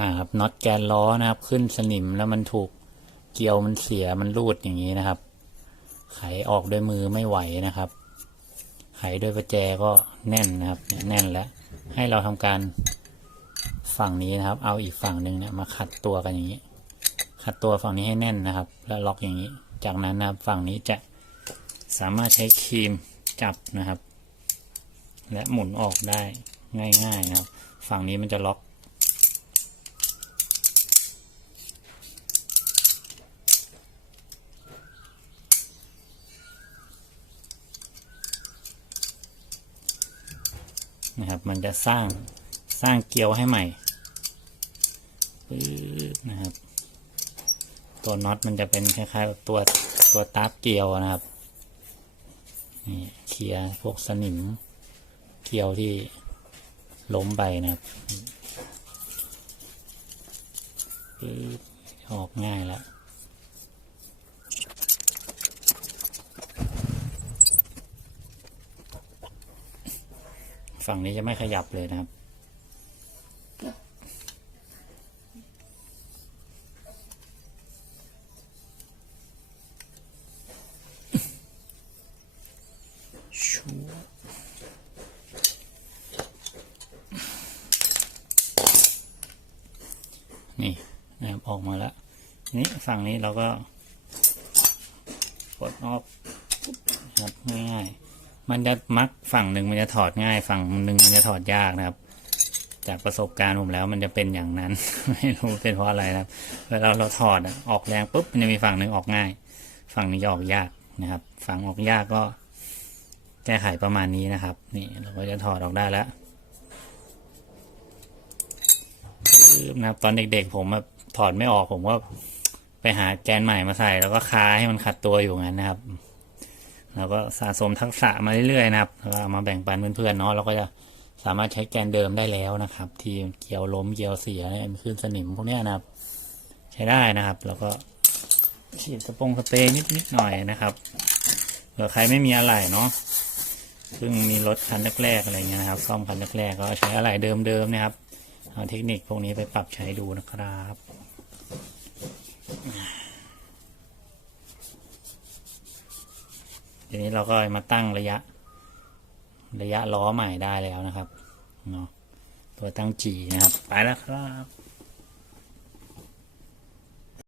อ่าครับน็อตแกนล้อนะครับ ขึ้นสนิมแล้วมันถูกเกลียวมันเสียมันรูดอย่างนี้นะครับ ไขออกด้วยมือไม่ไหวนะครับ ไขด้วยประแจก็แน่นนะครับแน่นแล้ว ให้เราทำการฝั่งนี้นะครับ เอาอีกฝั่งหนึ่งเนี่ยมาขัดตัวกันอย่างนี้ ขัดตัวฝั่งนี้ให้แน่นนะครับ แล้วล็อกอย่างนี้ จากนั้นนะครับฝั่งนี้จะสามารถใช้ครีมจับนะครับ และหมุนออกได้ง่ายๆนะครับ ฝั่งนี้มันจะล็อก นะครับ มันจะสร้างสร้างเกลียวให้ใหม่ปึ๊บนะครับ ตัวน็อตมันจะเป็นคล้ายๆแบบตัวตัวตาร์ปเกลียวนะครับนี่เคลียร์พวกสนิมเกลียวที่ล้มไปนะครับปึ๊บออกง่ายแล้ว ฝั่งนี้จะไม่ขยับเลยนะครับชูนี่นะครับออกมาแล้ว นี่ฝั่งนี้เราก็ กดออฟนะครับง่ายๆ มันจะมักฝั่งหนึ่งมันจะถอดง่าย ฝั่งหนึ่งมันจะถอดยากนะครับ จากประสบการณ์ผมแล้วมันจะเป็นอย่างนั้น ไม่รู้เป็นเพราะอะไรนะครับเวลาเราถอดออกแรงปุ๊บมันจะมีฝั่งหนึ่งออกง่าย ฝั่งนี้จะออกยากนะครับ ฝั่งออกยากก็แก้ไขประมาณนี้นะครับ นี่เราก็จะถอดออกได้แล้วนะครับตอนเด็กๆผมอะถอดไม่ออกผมก็ไปหาแกนใหม่มาใส่ แล้วก็คาให้มันขัดตัวอยู่งั้นนะครับ แล้วก็สะสมทักษะมาเรื่อยๆนะครับแล้วก็มาแบ่งปันเพื่อนๆเนาะเราก็จะสามารถใช้แกนเดิมได้แล้วนะครับ ที่เกี่ยวล้มเกี่ยวเสียเนี่ยมันขึ้นสนิมพวกนี้นะครับ ใช้ได้นะครับ แล้วก็ฉีดสปงสเปรย์นิดๆหน่อยนะครับเผื่อใครไม่มีอะไรเนาะซึ่งมีรถคันแรกๆอะไรเงี้ยนะครับ ซ่อมคันแรกๆก็ใช้อะไรเดิมๆนะครับเอาเทคนิคพวกนี้ไปปรับใช้ดูนะครับที นี้เราก็มาตั้งระยะ ระยะล้อใหม่ได้แล้วนะครับเนาะตัวตั้งจีนะครับ ไปแล้วครับ